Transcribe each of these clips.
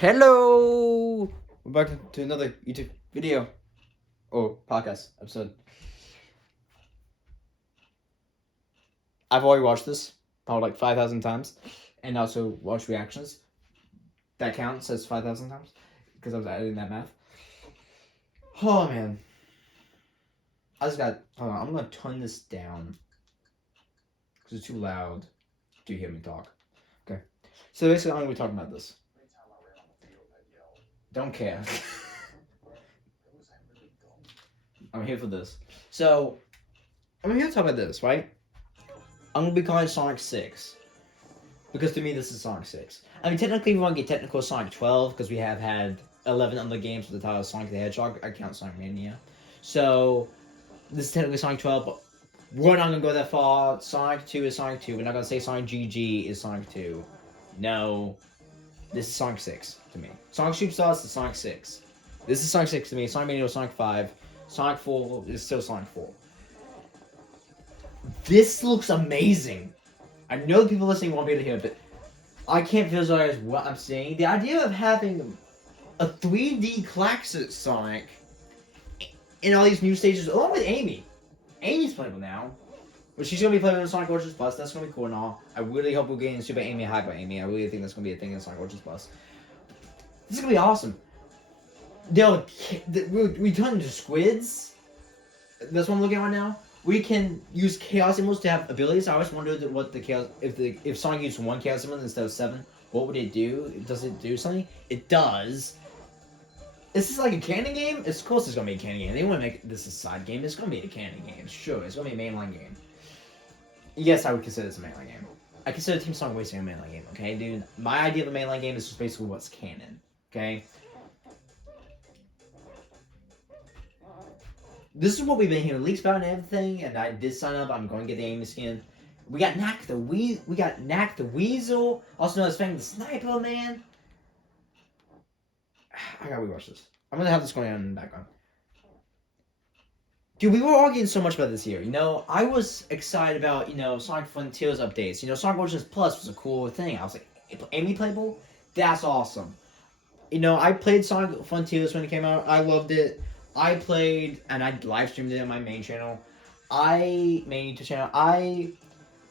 Hello! We're back to another YouTube video or podcast episode. I've already watched this probably like 5,000 times and also watched reactions. That counts as 5,000 times because I was adding that math. Oh man. Hold on, I'm gonna turn this down because it's too loud to hear me talk. Okay. So basically, I'm gonna be talking about this. Don't care. I'm here for this. So, I'm here to talk about this, right? I'm gonna be calling Sonic 6. Because to me, this is Sonic 6. I mean, technically, we want to get technical Sonic 12 because we have had 11 other games with the title Sonic the Hedgehog. I count Sonic Mania. So, this is technically Sonic 12, but we're not going to go that far. Sonic 2 is Sonic 2. We're not going to say Sonic GG is Sonic 2. No. This is Sonic 6 to me. Sonic Superstars is Sonic 6. This is Sonic 6 to me. Sonic Mania was Sonic 5. Sonic 4 is still Sonic 4. This looks amazing. I know the people listening won't be able to hear it, but I can't visualize what I'm seeing. The idea of having a 3D classic Sonic in all these new stages, along with Amy. Amy's playable now. But she's going to be playable in Sonic Origins Plus. That's going to be cool and all. I really hope we're getting Super Amy Hyper Amy. I really think that's going to be a thing in Sonic Origins Plus. This is going to be awesome. We turn into squids. That's what I'm looking at right now. We can use Chaos Emeralds to have abilities. I always wondered what the Chaos... If Sonic used one Chaos Emerald instead of 7, what would it do? Does it do something? It does. Is this like a canon game? Of course it's going to be a canon game. They want to make this a side game. It's going to be a canon game. Sure, it's going to be a mainline game. Yes, I would consider this a mainline game. I consider Team Sonic Racing a mainline game, okay, dude? My idea of a mainline game is just basically what's canon, okay? This is what we've been hearing leaks about and everything, and I did sign up. I'm going to get the Amy skin. We got Knack the Weasel, also known as Fang the Sniper, man. I gotta rewatch this. I'm gonna have this going on in the background. Dude, we were arguing so much about this here. You know, I was excited about, Sonic Frontiers updates. Sonic Origins Plus was a cool thing. I was like, Amy playable? That's awesome. I played Sonic Frontiers when it came out. I loved it. I played, and I live streamed it on my main channel. I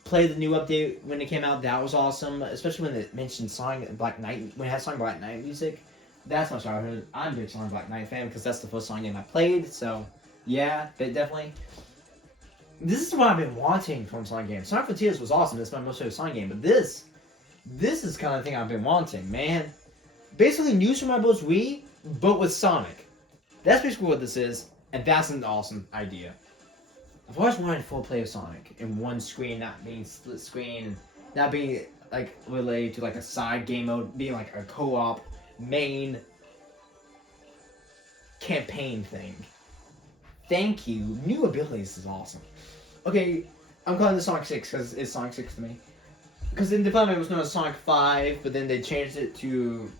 played the new update when it came out. That was awesome, especially when it mentioned Sonic Black Knight, when it had Sonic Black Knight music. That's my childhood. I'm a big Sonic Black Knight fan because that's the first Sonic game I played, so yeah, but definitely. This is what I've been wanting from Sonic games. Sonic Frontiers was awesome. That's my most favorite Sonic game, but this is kind of thing I've been wanting, man. Basically, New Super Mario Bros. Wii, but with Sonic. That's basically what this is, and that's an awesome idea. I've always wanted full play of Sonic in one screen, not being split screen, not being like related to like a side game mode, being like a co-op main campaign thing. Thank you. New abilities is awesome. Okay, I'm calling this Sonic 6 because it's Sonic 6 to me. Because in development it was known as Sonic 5, but then they changed it to...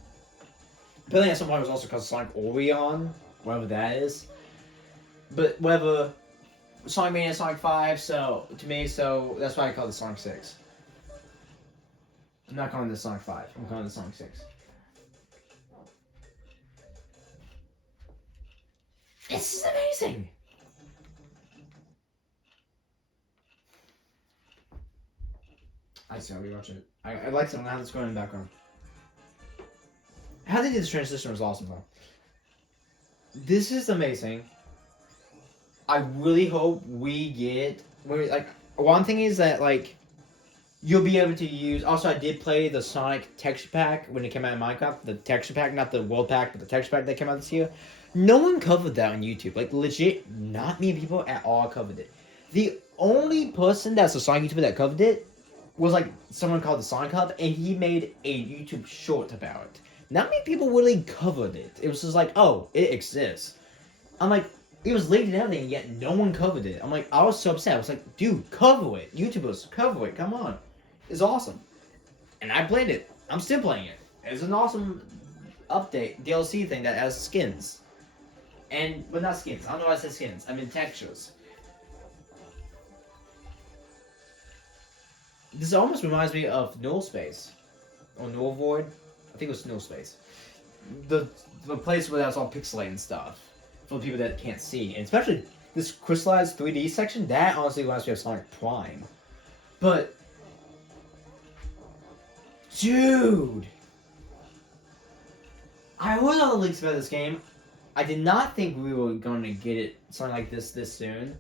Apparently at some point it was also called Sonic Orion, whatever that is. But whatever, Sonic Mania, Sonic 5, so that's why I call it Sonic 6. I'm not calling this Sonic 5, I'm calling this Sonic 6. This is amazing! I see, I'll rewatch it. I like something, how this going in the background. How they did this transition was awesome, though. This is amazing. I really hope we get... one thing is that, you'll be able to use... Also, I did play the Sonic texture pack when it came out in Minecraft. The texture pack, not the world pack, but the texture pack that came out this year. No one covered that on YouTube. Legit, not many people at all covered it. The only person that's a Sonic YouTuber that covered it was, someone called the Sonic Hub, and he made a YouTube short about it. Not many people really covered it. It was just oh, it exists. I'm like... It was leaked and everything, yet no one covered it. I'm like, I was so upset. I was like, dude, cover it. YouTubers, cover it. Come on. It's awesome. And I played it. I'm still playing it. It's an awesome update, DLC thing that has skins. But not skins. I don't know why I said skins. I mean textures. This almost reminds me of Null Space. Or Null Void. I think it was Null Space. the place where that's all pixelated and stuff for the people that can't see, and especially this crystallized 3D section. That honestly reminds me of Sonic Prime. But dude, I heard all the leaks about this game. I did not think we were going to get it something like this soon.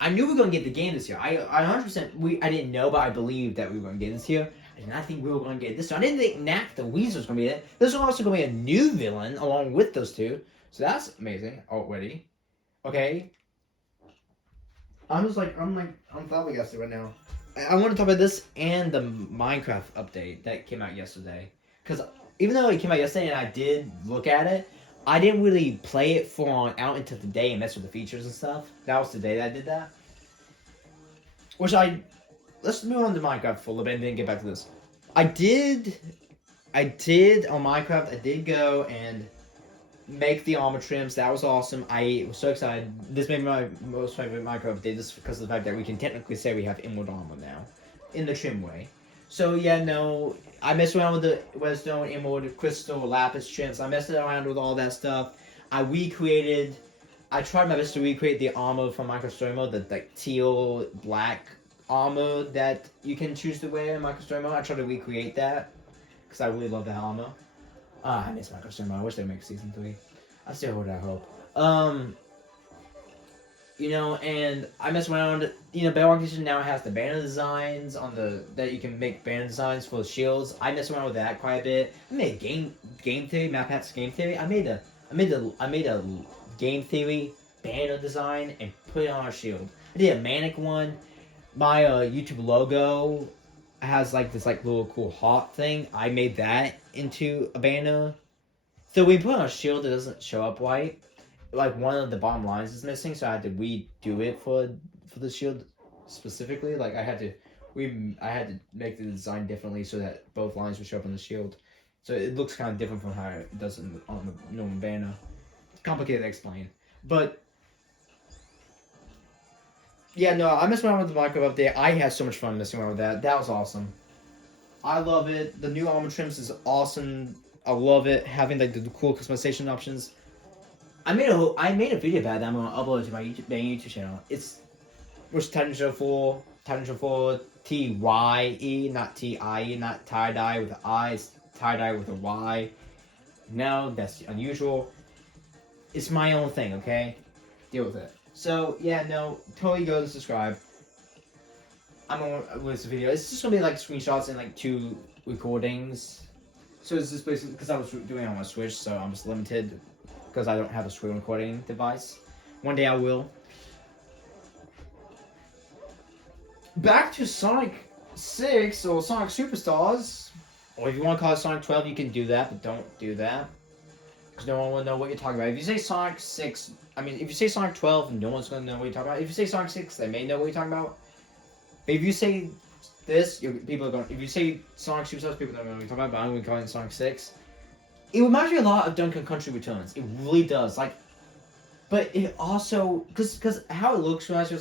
I knew we were going to get the game this year. I 100% I didn't know, but I believed that we were going to get it this year. I did not think we were going to get it this year. I didn't think Knack the Weasel was going to be it. This was also going to be a new villain along with those two. So that's amazing already. Okay. I'm flabbergasted right now. I want to talk about this and the Minecraft update that came out yesterday. Because even though it came out yesterday and I did look at it, I didn't really play it full on out into the day and mess with the features and stuff. That was the day that I did that. Let's move on to Minecraft for a little bit and then get back to this. I did on Minecraft, I did go and make the armor trims. That was awesome. I was so excited. This made me my most favorite Minecraft update just because of the fact that we can technically say we have emerald armor now in the trim way. So yeah, no, I messed around with the redstone, emerald, crystal, lapis trims. I messed around with all that stuff. I tried my best to recreate the armor from Minecraft Story Mode, the like teal black armor that you can choose to wear in Minecraft Story Mode. I tried to recreate that because I really love that armor. I miss Minecraft Story Mode. I wish they'd make season 3. I still hold that hope. And I messed around. Bedrock Edition now has the banner designs that you can make banner designs for the shields. I messed around with that quite a bit. I made a game theory, MapHat's game theory. I made a game theory banner design and put it on our shield. I did a Manic one. My YouTube logo has like this like little cool heart thing. I made that into a banner. So we put on a shield that doesn't show up white. Like one of the bottom lines is missing, so I had to redo it for the shield specifically. Like I had to make the design differently so that both lines would show up on the shield. So it looks kind of different from how it does on the normal banner. It's complicated to explain, but yeah, no, I messed around with the Minecraft update. I had so much fun messing around with that. That was awesome. I love it. The new armor trims is awesome. I love it. Having like the cool customization options. I made a video about that. I'm gonna upload it to my YouTube channel. Which Titan 4 TYE, not TIE, not tie dye with an I. It's tie dye with a Y. No, that's unusual. It's my own thing. Okay, deal with it. So yeah, no, totally go and subscribe. I'm gonna release the video. It's just gonna be like screenshots and like 2 recordings. So it's just basically because I was doing it on my Switch, so I'm just limited because I don't have a screen recording device. One day I will. Back to Sonic 6 or Sonic Superstars, or if you want to call it Sonic 12, you can do that, but don't do that because no one will know what you're talking about. If you say Sonic 6, if you say Sonic 12, no one's going to know what you're talking about. If you say Sonic 6, they may know what you're talking about. But if you say this, people are going. If you say Sonic Superstars, people don't know what you're talking about. But I'm going to call it Sonic 6. It reminds me a lot of Donkey Kong Country Returns. It really does. But it also because how it looks reminds me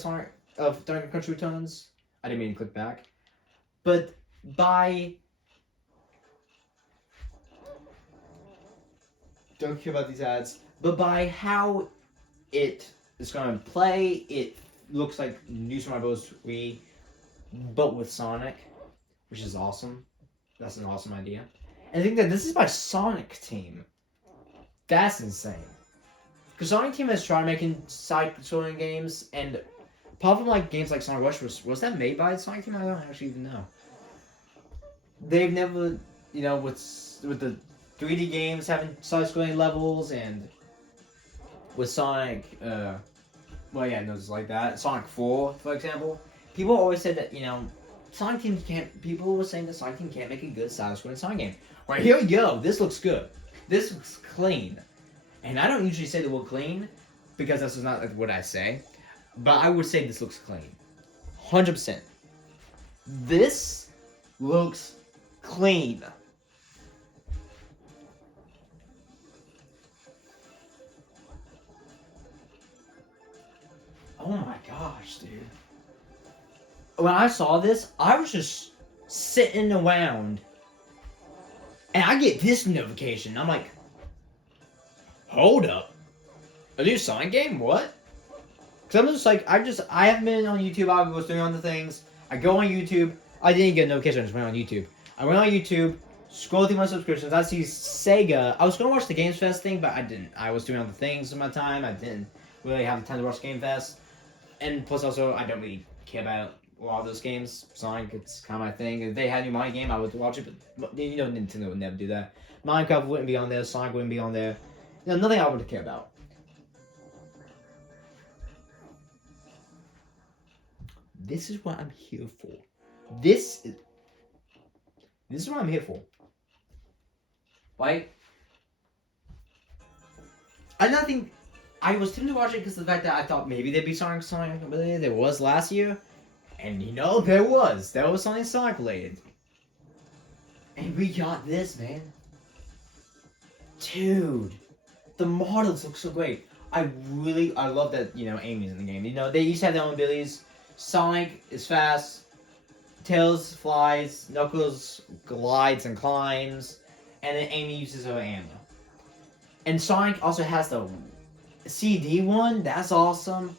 of Donkey Kong Country Returns. I didn't mean to click back, but don't care about these ads. But by how it is going to play, it looks like New Super Mario Bros. 3, but with Sonic, which is awesome. That's an awesome idea. And I think that this is by Sonic Team. That's insane. Because Sonic Team has tried making side-scrolling games, and apart from like games like Sonic Rush, was that made by Sonic Team? I don't actually even know. They've never, with the 3D games having side-scrolling levels, and with Sonic, just like that. Sonic 4, for example. People always said that, Sonic Team people were saying that Sonic Team can't make a good side-scrolling Sonic game. Right, here we go. This looks good. This looks clean. And I don't usually say the word clean, because that's not what I say. But I would say this looks clean. 100%. This looks clean. Oh my gosh, dude. When I saw this, I was just sitting around And I get this notification. I'm like, hold up. A new Sonic game? What? Because I'm just like, I haven't been on YouTube. I was doing other things. I go on YouTube. I didn't get a notification. I just went on YouTube. I went on YouTube, scrolled through my subscriptions. I see Sega. I was going to watch the Games Fest thing, but I didn't. I was doing other things in my time. I didn't really have the time to watch Game Fest. And plus, also, I don't really care about a lot of those games. Sonic, it's kind of my thing. If they had a new Mario game, I would watch it, but you know, Nintendo would never do that. Minecraft wouldn't be on there. Sonic wouldn't be on there. You know, nothing I would care about. This is what I'm here for. This is what I'm here for. Like, I don't think I was tempted to watch it because of the fact that I thought maybe there'd be Sonic related. There was last year, and you know there was something Sonic related, and we got this, man. Dude, the models look so great. I love that, you know, Amy's in the game. You know, they each have their own abilities. Sonic is fast, Tails flies, Knuckles glides and climbs, and then Amy uses her ammo. And Sonic also has the CD one, that's awesome.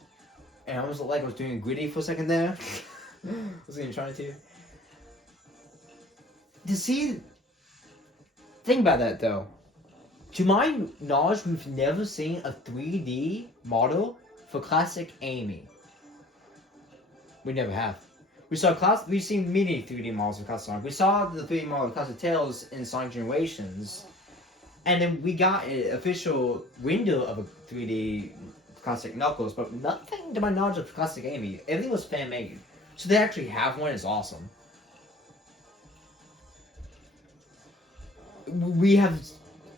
And I was like, I was doing gritty for a second there. I was even trying to. Think about that though. To my knowledge, we've never seen a 3D model for classic Amy. We never have. We've seen many 3D models of classic Sonic. We saw the 3D model of classic Tails in Sonic Generations. And then we got an official window of a 3D classic Knuckles, but nothing to my knowledge of classic Amy. Everything was fan made. So they actually have one, is awesome.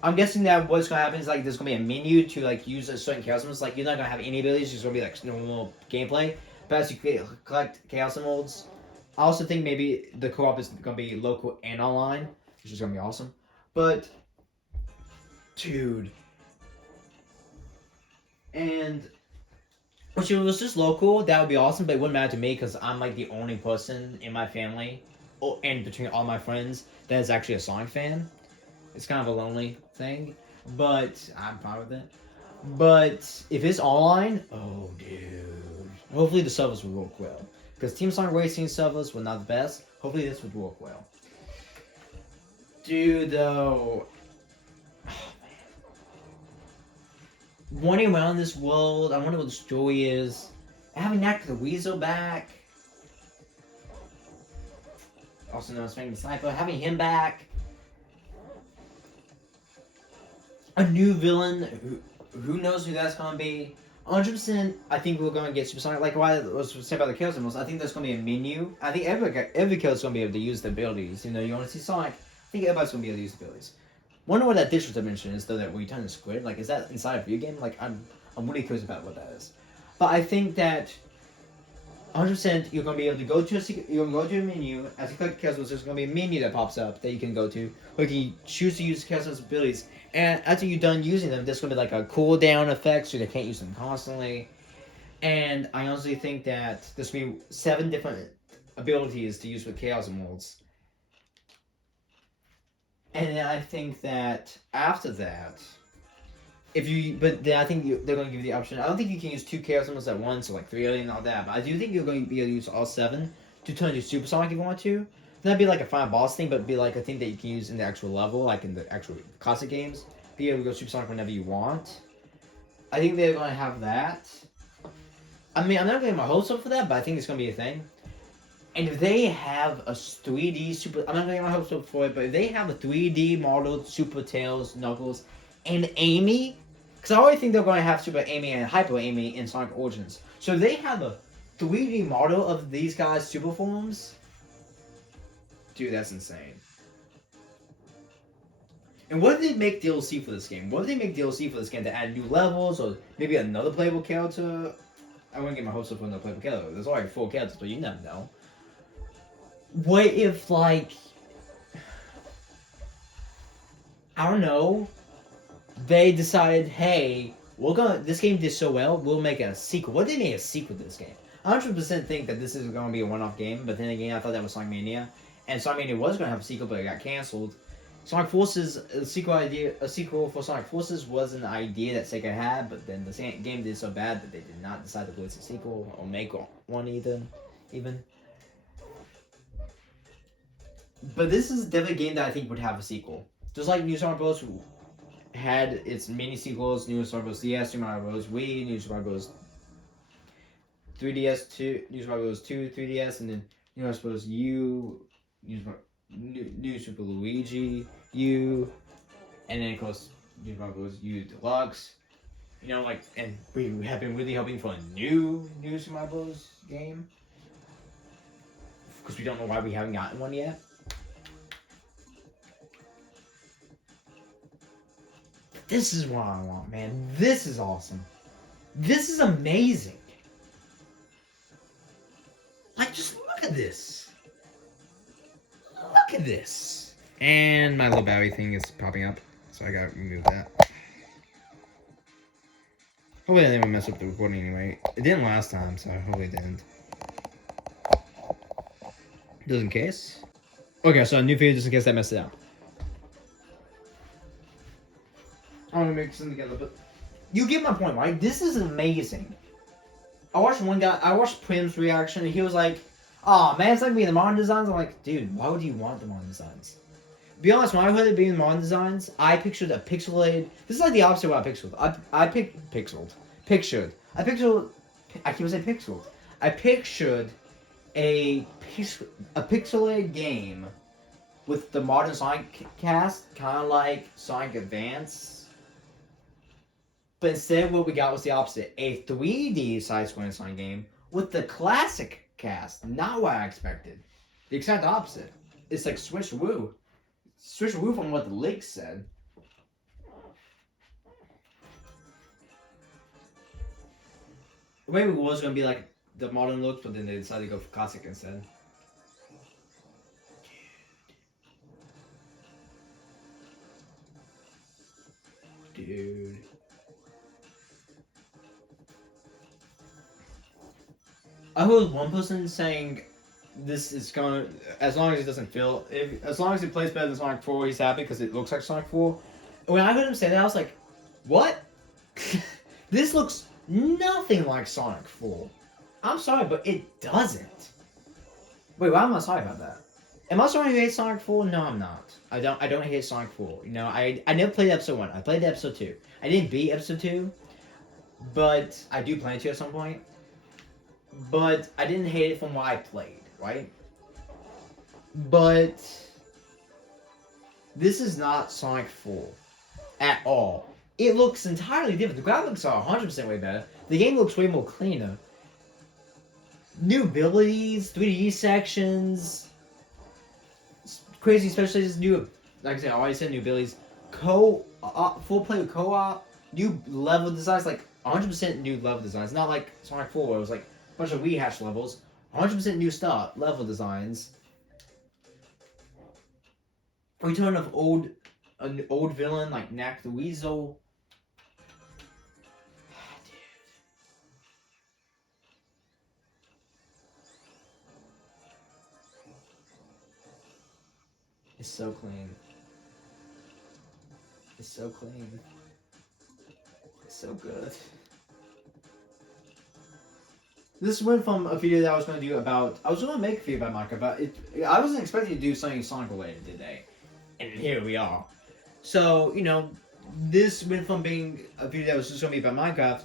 I'm guessing that what's gonna happen is like there's gonna be a menu to like use a certain chaos emeralds. Like you're not gonna have any abilities, it's gonna be like normal gameplay. But as you collect chaos emeralds, I also think maybe the co-op is gonna be local and online, which is gonna be awesome. But dude, and if it was just local, that would be awesome. But it wouldn't matter to me because I'm like the only person in my family, and between all my friends, that is actually a Sonic fan. It's kind of a lonely thing, but I'm fine with it. But if it's online, oh dude, hopefully the servers will work well. Because Team Sonic Racing servers were not the best. Hopefully this would work well. Dude, though, oh, man. Wandering around this world, I wonder what the story is. Having Knack the Weasel back, also known as Fang the Sniper, having him back. A new villain, who knows who that's gonna be? 100%, I think we're gonna get Super Sonic. Like what I was saying about the Chaos Emeralds, I think there's gonna be a menu. I think every Chaos is gonna be able to use the abilities. You know, you wanna see Sonic, I think everybody's gonna be able to use the abilities. Wonder what that digital dimension is though that we turn the squid. Like, is that inside a video game? Like, I'm really curious about what that is. But I think that 100% you're gonna be able to go to a menu. As you click Chaos Emeralds, there's gonna be a menu that pops up that you can go to, where you can choose to use Chaos Emeralds abilities. And after you're done using them, there's going to be like a cooldown effect so they can't use them constantly. And I honestly think that there's going to be 7 different abilities to use with Chaos Emeralds. And then I think that after that, but then I think they're going to give you the option. I don't think you can use 2 Chaos Emeralds at once, or like 3 and all that. But I do think you're going to be able to use all 7 to turn into Super Sonic if you want to. That'd be like a final boss thing, but be like a thing that you can use in the actual level, like in the actual classic games. Be able to go Super Sonic whenever you want. I think they're going to have that. I mean, I'm not getting my hopes up for that, but I think it's going to be a thing. And if they have a 3D Super... I'm not getting my hopes up for it, but if they have a 3D modeled Super Tails, Knuckles, and Amy... Because I already think they're going to have Super Amy and Hyper Amy in Sonic Origins. So if they have a 3D model of these guys' super forms... Dude, that's insane. And what if they make DLC for this game? What if they make DLC for this game to add new levels or maybe another playable character? I wouldn't get my hopes up for another playable character. There's already 4 characters, but you never know. What if, like... I don't know. They decided, hey, this game did so well, we'll make a sequel. What if they made a sequel to this game? I 100% think that this is going to be a one-off game, but then again, I thought that was Sonic Mania. And Sonic Mania was going to have a sequel, but it got canceled. Sonic Forces, a sequel for Sonic Forces was an idea that Sega had, but then the game did so bad that they did not decide to release a sequel or make one even. But this is definitely a game that I think would have a sequel. Just like New Sonic Bros. Had its mini sequels, New Sonic Bros. DS, New Sonic Bros. Wii, New Sonic Bros. 3DS, New Sonic Bros. 2, 3DS, and then New Sonic Bros. U, New Super Luigi U, and then of course New Sonic Bros. U Deluxe. You know, like, and we have been really hoping for a new Super Mario Bros. Game because we don't know why we haven't gotten one yet. This is what I want, man. This is awesome. This is amazing. Like, just look at this. Look at this. And my little battery thing is popping up, so I gotta remove that. Hopefully I didn't mess up the recording anyway. It didn't last time, so hopefully it didn't. Just in case. Okay, so a new video just in case that messed it up. I'm gonna mix them together, but you get my point, right? This is amazing. I watched Prim's reaction, and he was like, "Oh man, it's not gonna be the modern designs." I'm like, dude, why would you want the modern designs? Be honest, when I heard it being the modern designs, I pictured a pixelated. This is like the opposite of what I pictured. I pictured. I keep saying pixeled. I pictured a pixelated game with the modern Sonic cast, kind of like Sonic Advance. But instead, what we got was the opposite. A 3D side-scrolling Sonic game with the classic cast. Not what I expected. The exact opposite. It's like Switch Woo. Switch Woo from what the leaks said. Maybe it was going to be like the modern look, but then they decided to go for classic instead. Dude. I heard one person saying this is gonna, as long as it doesn't feel, as long as it plays better than Sonic 4, he's happy because it looks like Sonic 4. When I heard him say that, I was like, what? This looks nothing like Sonic 4. I'm sorry, but it doesn't. Wait, why am I sorry about that? Am I sorry you hate Sonic 4? No, I'm not. I don't hate Sonic 4. You know, I never played episode 1. I played episode 2. I didn't beat episode 2, but I do plan to at some point. But I didn't hate it from what I played, right? But this is not Sonic 4 at all. It looks entirely different. The graphics are 100% way better. The game looks way more cleaner. New abilities, 3D sections, crazy specialists, new, like I said, I already said new abilities, full player co-op, new level designs, like 100% new level designs. Not like Sonic 4 where it was like a bunch of rehash levels. 100% new stuff, level designs. Return of an old villain like Knack the Weasel. Dude. It's so clean. It's so clean. It's so good. This went from a video that I was going to do about... I was going to make a video about Minecraft, but I wasn't expecting to do something Sonic related today. And here we are. So, you know, this went from being a video that was just going to be about Minecraft,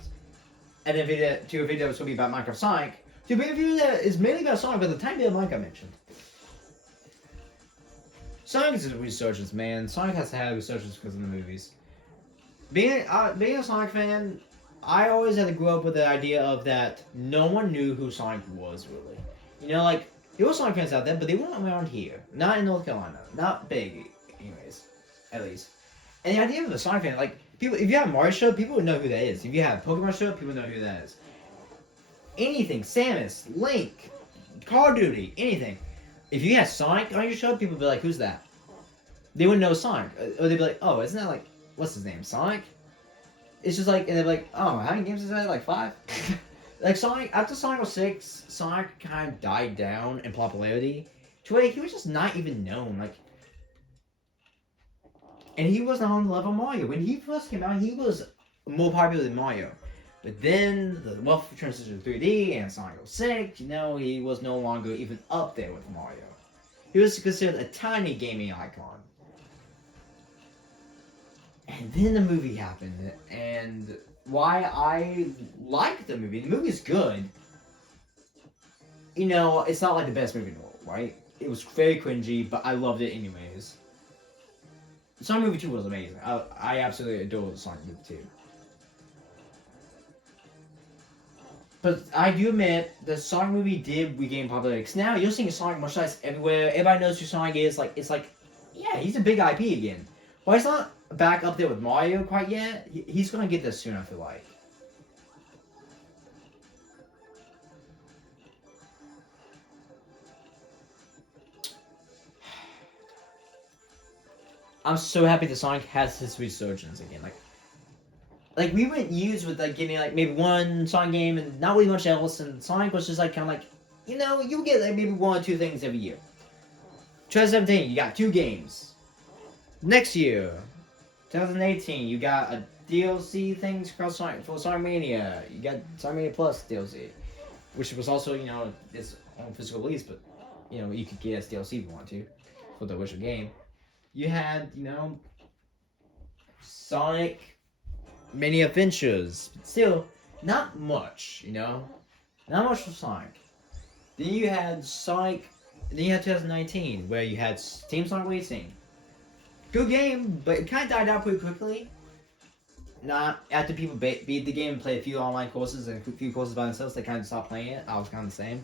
and then to a video that was going to be about Minecraft Sonic, to a video that is mainly about Sonic, but the tiny bit of Minecraft mentioned. Sonic is a resurgence, man. Sonic has to have a resurgence because of the movies. Being a Sonic fan, I always had to grow up with the idea of that no one knew who Sonic was, really. You know, like, there were Sonic fans out there, but they weren't around here. Not in North Carolina. Not big, anyways. At least. And the idea of a Sonic fan, like, people, if you have a Mario show, people would know who that is. If you have a Pokemon show, people know who that is. Anything. Samus, Link, Call of Duty, anything. If you had Sonic on your show, people would be like, who's that? They wouldn't know Sonic. Or they'd be like, oh, isn't that like, what's his name, Sonic? It's just like, and they're like, oh, how many games is that? Like 5? Like Sonic, after Sonic 06, Sonic kind of died down in popularity to where he was just not even known. Like, And he was not on the level of Mario. When he first came out, he was more popular than Mario. But then the wealth transitioned to 3D and Sonic 06, he was no longer even up there with Mario. He was considered a tiny gaming icon. And then the movie happened, and why I like the movie's good. It's not like the best movie in the world, right? It was very cringy, but I loved it anyways. Sonic movie 2 was amazing. I absolutely adore Sonic movie 2. But I do admit, the Sonic movie did regain popularity. Because now you're seeing Sonic merchandise everywhere. Everybody knows who Sonic is. Yeah, he's a big IP again. But he's not back up there with Mario quite yet. He's gonna get this soon, I feel like. I'm so happy that Sonic has his resurgence again. Like we went years with getting maybe one Sonic game and not really much else, and Sonic was just kind of you get maybe one or two things every year. 2017, you got 2 games. Next year, 2018, you got a DLC things across Sonic for Sonic Mania. You got Sonic Mania Plus DLC, which was also its own physical release, but you could get as DLC if you want to for the original game. You had Sonic Many Adventures, but still not much. Not much for Sonic. Then you had 2019 where you had Team Sonic Racing. Good game, but it kind of died out pretty quickly. Not after people beat the game and played a few online courses and a few courses by themselves, they kind of stopped playing it. I was kind of the same.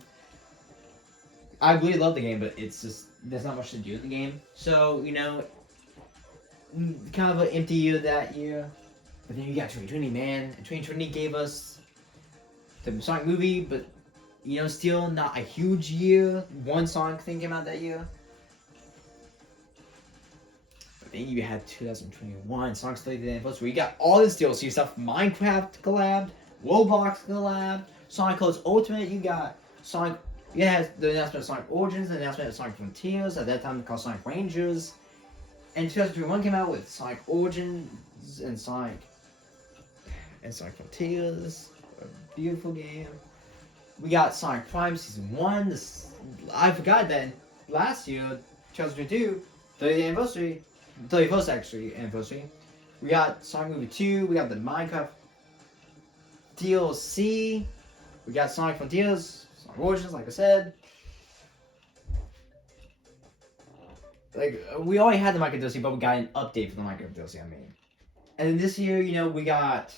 I really love the game, but it's just there's not much to do in the game. So kind of an empty year that year. But then you got 2020, man. And 2020 gave us the Sonic movie, but still not a huge year. One Sonic thing came out that year. But then you had 2021, Sonic's 30th anniversary. We got all this DLC stuff. Minecraft collab, Roblox collab, Sonic Colors Ultimate. You got Sonic. Yeah, the announcement of Sonic Origins, the announcement of Sonic Frontiers. At that time, called Sonic Rangers. And 2021 came out with Sonic Origins and Sonic Frontiers. A beautiful game. We got Sonic Prime Season 1. I forgot that last year, 2022, 30th anniversary, 31st actually anniversary. We got Sonic Movie 2. We got the Minecraft DLC. We got Sonic Frontiers, Sonic Origins, like I said. We already had the Minecraft DLC, but we got an update for the Minecraft DLC. And then this year, we got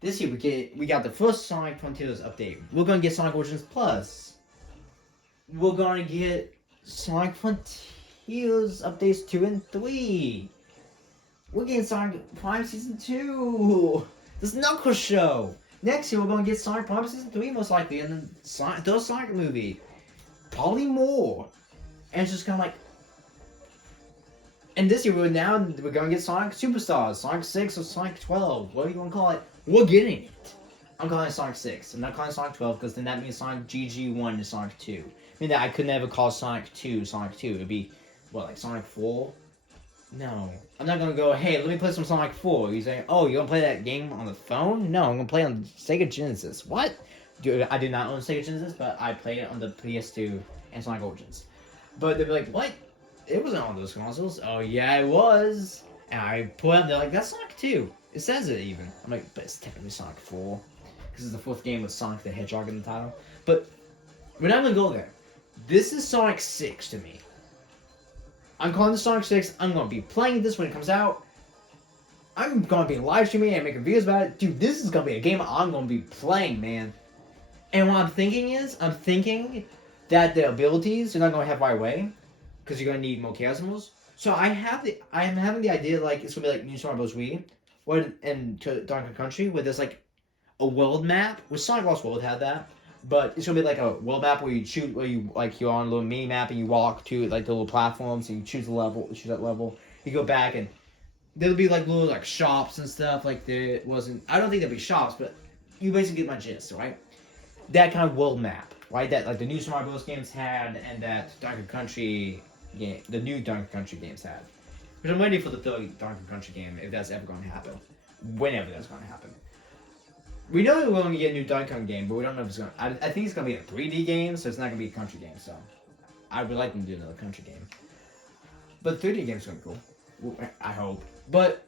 the first Sonic Frontiers update. We're gonna get Sonic Origins Plus. We're gonna get Sonic Frontiers updates 2 and 3. We're getting Sonic Prime Season 2. This Knuckles show. Next year we're gonna get Sonic Prime Season 3 most likely, and then the Sonic movie. Probably more. And it's just kind of and this year we're gonna get Sonic Superstars, Sonic 6 or Sonic 12, whatever you wanna call it. We're getting it. I'm calling it Sonic 6. I'm not calling it Sonic 12 because then that means Sonic GG1 and Sonic 2. I mean that I could never call Sonic 2 Sonic 2. It'd be Sonic 4? No. I'm not gonna go, hey, let me play some Sonic 4. You say, oh, you gonna play that game on the phone? No, I'm gonna play on Sega Genesis. What? I do not own Sega Genesis, but I played it on the PS2 and Sonic Origins. But they'd be like, what? It wasn't on those consoles. Oh yeah, it was. And I pull out, they're like, that's Sonic 2. It says it even. I'm like, but it's technically Sonic 4. Because it's the 4th game with Sonic the Hedgehog in the title. But we're not gonna go there. This is Sonic 6 to me. I'm calling this Sonic 6. I'm gonna be playing this when it comes out. I'm gonna be live streaming and making videos about it. Dude, this is gonna be a game I'm gonna be playing, man. And what I'm thinking that the abilities you're not gonna have right away. Because you're gonna need more Chaos Emeralds. So I'm having the idea it's gonna be New Super Mario Bros. Wii, or in Donkey Country, where there's a world map. Where Sonic Lost World had that, but it's gonna be a world map where you choose, where you're on a little mini map and you walk to the little platforms and you choose that level. You go back and there'll be little shops and stuff. There wasn't. I don't think there'll be shops, but you basically get my gist, right? That kind of world map, right? That the new Super Mario Bros. Games had, and that Donkey Country game, the new Donkey Country games had. Because I'm ready for the third Donkey Country game, if that's ever going to happen. Whenever that's going to happen. We know we're going to get a new Donkey Kong game, but we don't know if it's going to... I think it's going to be a 3D game, so it's not going to be a country game, so... I would like them to do another country game. But 3D game's going to be cool. I hope. But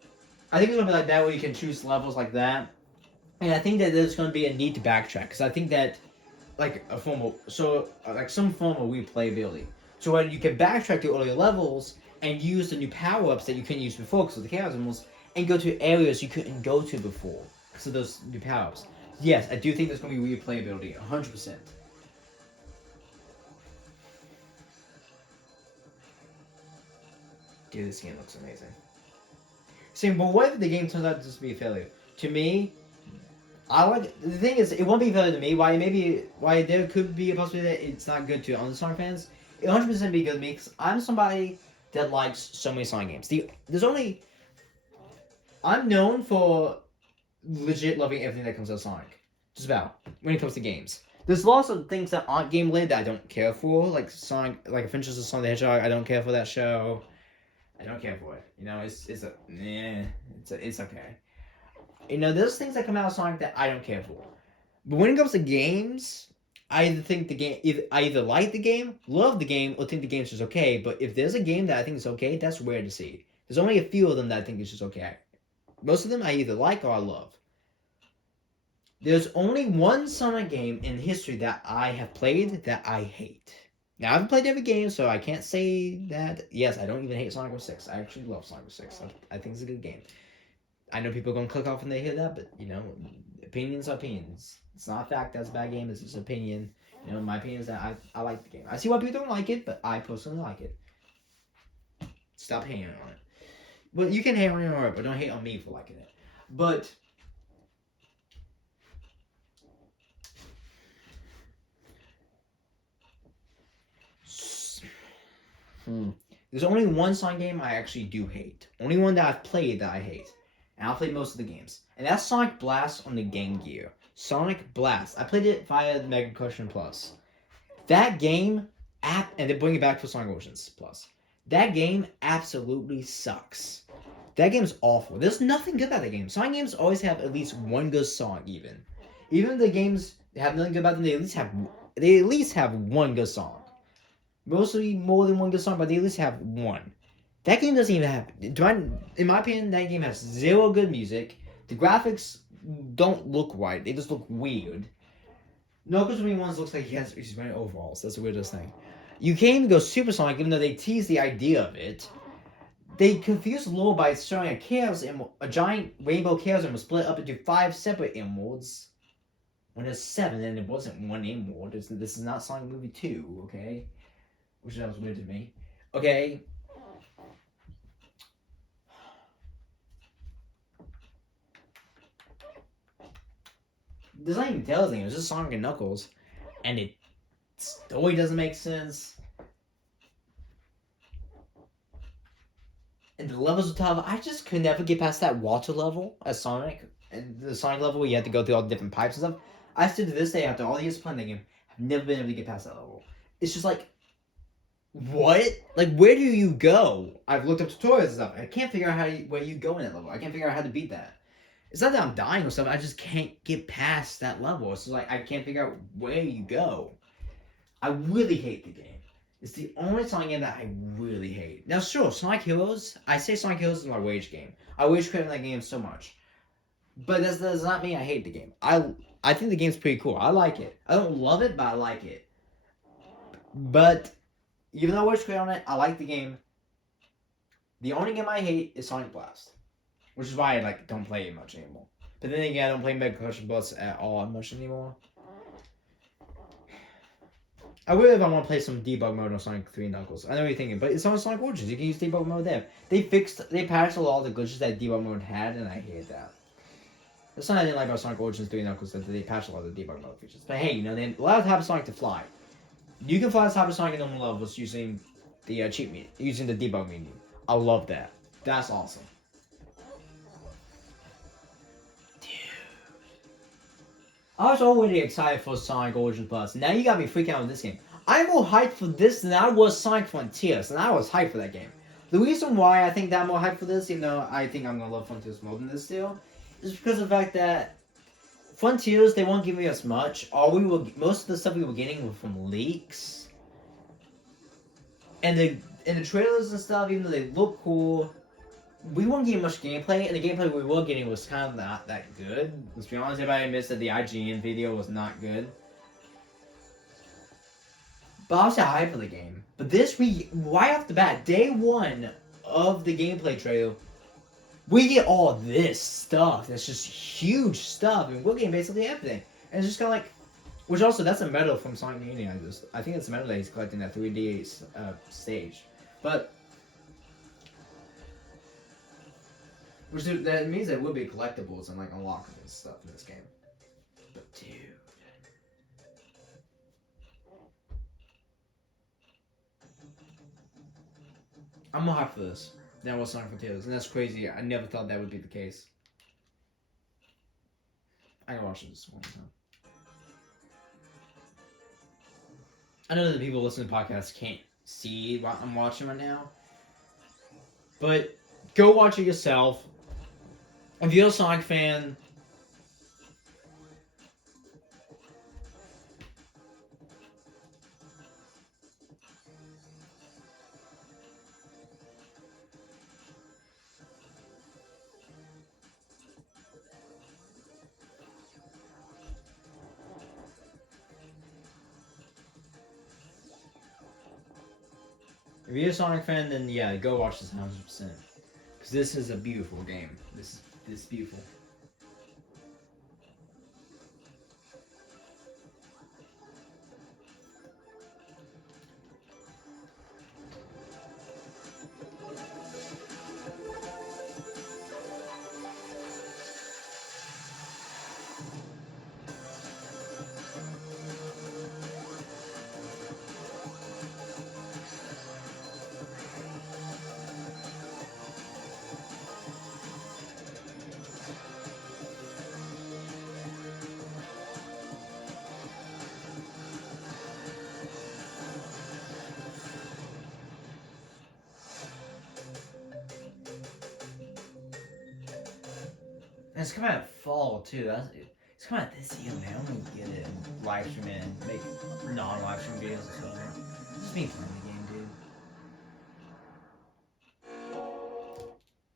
I think it's going to be like that, where you can choose levels like that. And I think that there's going to be a need to backtrack, because I think that... Like a form of... So, like some form of replayability. So when you can backtrack to earlier levels... and use the new power-ups that you couldn't use before because of the Chaos Emeralds, and go to areas you couldn't go to before because of those new power-ups. Yes, I do think there's going to be replayability, 100%. Dude, this game looks amazing. See, but what if the game turns out to just be a failure? To me, I like... The thing is, it won't be a failure to me. Why there could be a possibility that it's not good to other Sonic fans, it 100% be good to me because I'm somebody... that likes so many Sonic games. I'm known for legit loving everything that comes out of Sonic. Just about. When it comes to games. There's lots of things that aren't game related that I don't care for. Like Sonic, like Adventures of Sonic the Hedgehog, I don't care for that show. I don't care for it. You know, it's okay. You know, there's things that come out of Sonic that I don't care for. But when it comes to games... I either like the game, love the game, or think the game's just okay. But if there's a game that I think is okay, that's rare to see. There's only a few of them that I think is just okay. Most of them I either like or I love. There's only one Sonic game in history that I have played that I hate. Now, I haven't played every game, so I can't say that. Yes, I don't even hate Sonic 06. I actually love Sonic 06. I think it's a good game. I know people are going to click off when they hear that, but, you know, opinions are opinions. It's not a fact that's a bad game, it's just an opinion. You know, my opinion is that I like the game. I see why people don't like it, but I personally like it. Stop hating on it. Well, you can hate on it, but don't hate on me for liking it. But... There's only one Sonic game I actually do hate. Only one that I've played that I hate. And I've played most of the games. And that's Sonic Blast on the Game Gear. Sonic Blast. I played it via the Mega Collection Plus. That game, and they bring it back for Sonic Oceans Plus. That game absolutely sucks. That game's awful. There's nothing good about that game. Sonic games always have at least one good song, even. Even if the games have nothing good about them, they at least have one good song. Mostly more than one good song, but they at least have one. That game doesn't even have... In my opinion, that game has zero good music. The graphics don't look right. They just look weird. Knuckles Green Ones looks like he's wearing overalls. That's the weirdest thing. You can't even go Super Sonic, even though they tease the idea of it. They confuse the lore by showing a giant rainbow Chaos Emerald split up into 5 separate emeralds. When there's 7, and it wasn't one emerald. This is not Sonic Movie 2, okay? Which that was weird to me. Okay. There's not even telling it was just Sonic and Knuckles. And the story doesn't make sense. And the levels are tough. I just could never get past that water level as Sonic. And the Sonic level where you have to go through all the different pipes and stuff. I still to this day, after all the years playing the game, have never been able to get past that level. It's just like, what? Like, where do you go? I've looked up tutorials and stuff. I can't figure out where you go in that level. I can't figure out how to beat that. It's not that I'm dying or something. I just can't get past that level. It's just like, I can't figure out where you go. I really hate the game. It's the only Sonic game that I really hate. Now, sure, Sonic Heroes. I say Sonic Heroes is my rage game. I rage quit on that game so much. But that does not mean I hate the game. I think the game's pretty cool. I like it. I don't love it, but I like it. But even though I rage quit on it, I like the game. The only game I hate is Sonic Blast. Which is why I don't play it much anymore. But then again, I don't play Mega Collection Plus at all much anymore. I will if I want to play some debug mode on Sonic 3 Knuckles. I know what you're thinking, but it's on Sonic Origins. You can use debug mode there. They patched a lot of the glitches that debug mode had, and I hated that. That's something I didn't like about Sonic Origins 3 Knuckles, that they patched a lot of the debug mode features. But hey, you know, they allowed Hyper Sonic to fly. You can fly as Hyper Sonic in normal levels using the cheat menu, using the debug menu. I love that. That's awesome. I was already excited for Sonic Origins Plus. Now you got me freaking out with this game. I'm more hyped for this than I was Sonic Frontiers, and I was hyped for that game. The reason why I think that I'm more hyped for this, even though I think I'm gonna love Frontiers more than this still, is because of the fact that Frontiers, they won't give me as much. Most of the stuff we were getting were from leaks, and the trailers and stuff, even though they look cool, we weren't getting much gameplay, and the gameplay we were getting was kind of not that good. Let's be honest, everybody admits that the IGN video was not good. But I was hyped for the game. But this, right off the bat, day one of the gameplay trailer, we get all this stuff. That's just huge stuff, and we're getting basically everything. And it's just kind of like, which also that's a medal from Sonic Mania. I think it's a medal that he's collecting that 3D stage, but that means there will be collectibles and like unlockable stuff in this game. But dude. I'm more hyped for this than I was Sonic Frontiers, and that's crazy. I never thought that would be the case. I gotta watch this one time. I know that the people listening to podcasts can't see what I'm watching right now, but go watch it yourself. If you're a Sonic fan, if you're a Sonic fan, then yeah, go watch this 100%. Because this is a beautiful game. This is beautiful. And it's coming out fall too. It's coming out this year, man. I'm gonna get it and live stream it and make non-live stream videos and stuff. Just me playing the game, dude.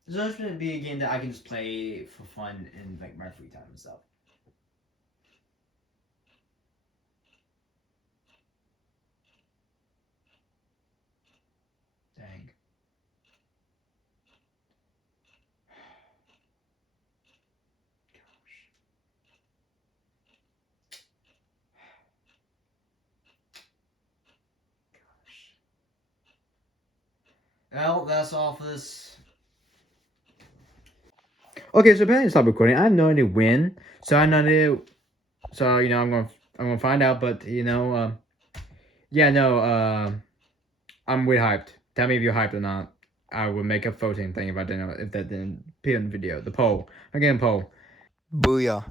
It's just gonna be a game that I can just play for fun in like my free time and stuff. Dang. Well, that's all for this. Okay, so apparently stop recording. I have no idea when. So I'm not idea. So I'm gonna find out. But yeah, no. I'm really hyped. Tell me if you're hyped or not. I will make a voting thing if that didn't appear in the video. The poll. Again, poll. Booyah.